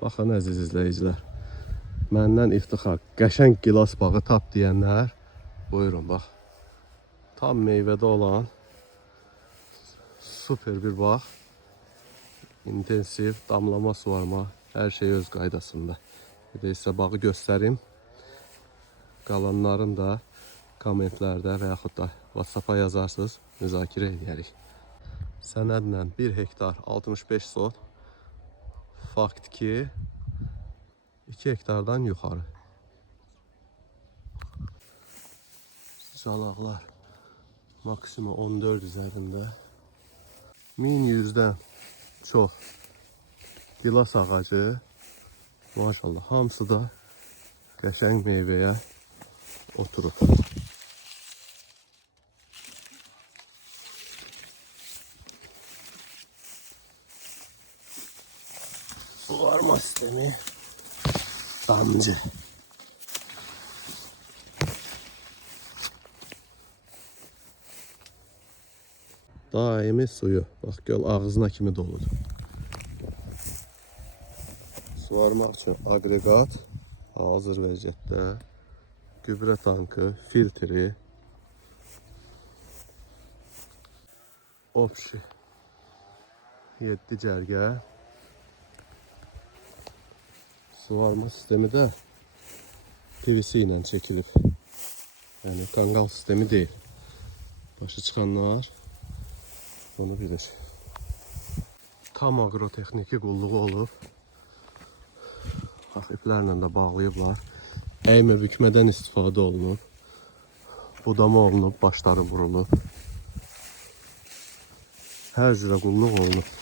Baxın əziz izləyicilər. Məndən iftixar. Qəşəng gilas bağı tap deyənlər. Buyurun bax. Tam meyvədə olan super bir bağ. İntensiv damlama, suvarma, hər şey öz qaydasında. Bir də sizə bağı göstərim. Qalanların da kommentlərdə və yaxud da WhatsApp-a yazarsınız, müzakirə edərik. Sənədlə 1 hektar 65 sot. Fakt ki 2 hektardan yuxarı. Zalaqlar maksimum 14 üzərində. 1100-dən çox gilas ağacı. Maşallah hamısı da qəşəng meyvəyə oturub. Suvarma sistemi damcı. Daimi suyu. Bax göl ağzına kimi doludur. Suvarmaq üçün aqreqat hazır vəziyyətdə. Gübrə tankı, filtri. Opşi 7 cərgə. Suvarma sistemi də PVC ilə çəkilib. Yəni kangal sistemi deyil. Başı çıxanlar onu bilir. Tam agrotexniki qulluğu olub. Bax, iplərlə də bağlayıblar. Əymə bükmədən istifadə olunub. Budama olunub, başları vurulub. Hər cürə qulluq olunub.